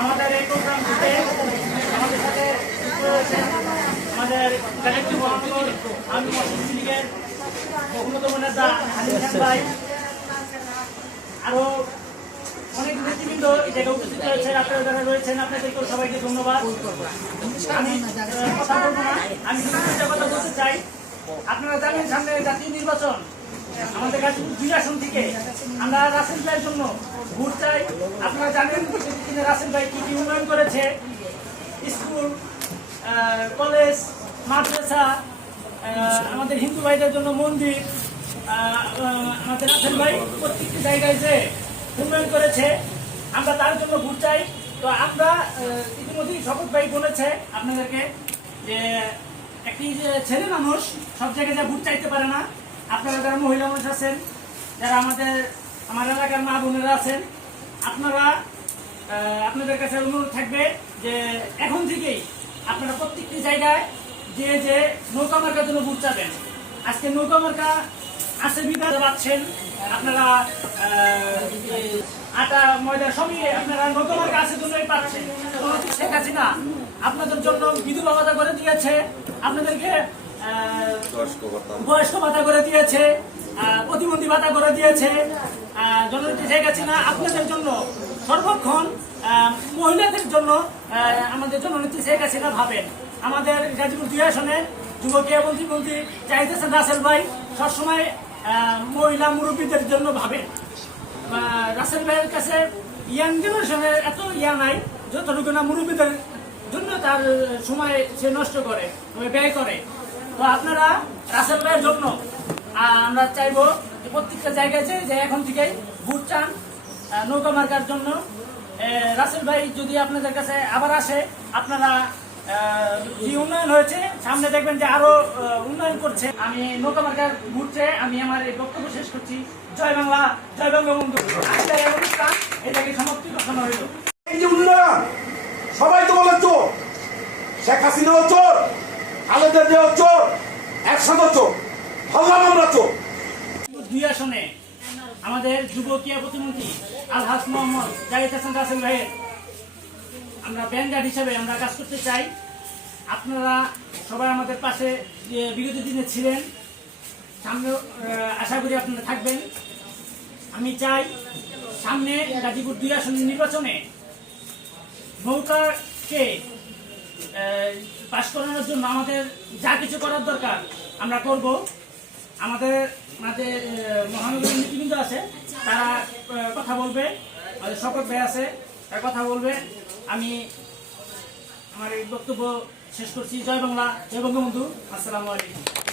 আমাদের এই প্রোগ্রাম থেকে আমাদের সাথে আমাদের কালেক্টিভ মহানগর আমি মসজিদ লীগের অন্যতম নেতা হালিম খান ভাই, আরো অনেক নেতৃবৃন্দ এটাকে উপস্থিত রয়েছে। আপনারা যারা রয়েছেন আপনাদেরকে সবাইকে ধন্যবাদ। আমি কথা বলবো না, আমি শুধু কথা বলতে চাই। আপনারা জানেন সামনে জাতীয় নির্বাচন, আমাদের গাজীপুর 2 আসন থেকে আমরা রাসেল ভাইয়ের জন্য ভোট চাই। আপনারা জানেন রাসেল ভাই কি কি উন্নয়ন করেছে, স্কুল, কলেজ, মাদ্রাসা, আমাদের হিন্দু ভাইদের জন্য মন্দির। আমাদের রাসেল ভাই প্রত্যেকটি জায়গায় যে উন্নয়ন করেছে, আমরা তার জন্য ভোট চাই। তো আমরা ইতিমধ্যেই শপথ ভাই বলেছে আপনাদেরকে যে একটি ছেলে মানুষ সব জায়গায় যা ভোট চাইতে পারে না। আপনারা যারা মহিলা মানুষ আছেন, যারা আমার এলাকার মা বোনেরা আছেন, আপনারা আপনাদের কাছে অনুরোধ থাকবে যে এখন থেকেই আপনারা প্রত্যেকটি জায়গায় যে নৌকা মার্কার জন্য ভোট চাবেন। আজকে নৌকা মার্কা আছে বিধায় পাচ্ছেন আপনারা, আটা ময়দা সবই আপনারা নৌকা মার্কা আছে জন্যই পাচ্ছেন। শেখ হাসিনা আপনাদের জন্য বিধবা ভাতা করে দিয়েছে, আপনাদেরকে বয়স্ক ভাতা করে দিয়েছে, প্রতিবন্ধী ভাতা করে দিয়েছে। জননেত্রী শেখ হাসিনা আপনাদের জন্য সর্বক্ষণ মহিলাদের জন্য আমাদের জননেত্রী শেখ হাসিনা ভাবেন। আমাদের গাজীপুর 2 আসনে যুবকীয় মন্ত্রী চাইতেছেন রাসেল ভাই সবসময় মহিলা মুরব্বীদের জন্য ভাবেন। রাসেল ভাইয়ের কাছে ইয়াং জেনারেশনের এত নাই, যতটুকু না মুরব্বীদের জন্য তার সময় সে নষ্ট করে, ব্যয় করে। তো আপনারা রাসেল ভাইয়ের জন্য আমরা চাইবো প্রত্যেকটা জায়গায় যে এখন থেকেই ভোট চান নৌকা মার্কার জন্য। রাসেল ভাই যদি আপনাদের কাছে আবার আসে, আপনারা যে উন্নয়ন হয়েছে সামনে দেখবেন যে আরো উন্নয়ন করছে। আমি নৌকা মার্কার ভোট চেয়ে আমি আমার এই বক্তব্য শেষ করছি। জয় বাংলা, জয় বঙ্গবন্ধু। অনুষ্ঠান এটাকে সমাপ্তি ঘোষণা হইল। এই যে উন্নয়ন, সবাই তো বলে চোর, শেখ হাসিনাও চোর, খালেদা জিয়াও চোর, একসাথে চোর, ভাবলাম আমরা চোর। 2 আসনে আমাদের যুবকীয় প্রতিমন্ত্রী আলহাজ মোহাম্মদ জাহিদ হাসান রাসেল ভাইয়ের আমরা ব্যাংগার্ড হিসাবে আমরা কাজ করতে চাই। আপনারা সবাই আমাদের পাশে বিগত দিনে ছিলেন, সামনে আশা করি আপনারা থাকবেন। আমি চাই সামনে গাজীপুর 2 আসনের নির্বাচনে নৌকাকে পাশ করানোর জন্য আমাদের যা কিছু করার দরকার আমরা করব। আমাদের মাঝে মহানগরীর নীতিবৃন্দ আছে, তারা কথা বলবে, আমাদের শপথ ভাই আছে, তারা কথা বলবে। আমি আমার এই বক্তব্য শেষ করছি। জয় বাংলা, জয় বঙ্গবন্ধু। আসসালামু আলাইকুম।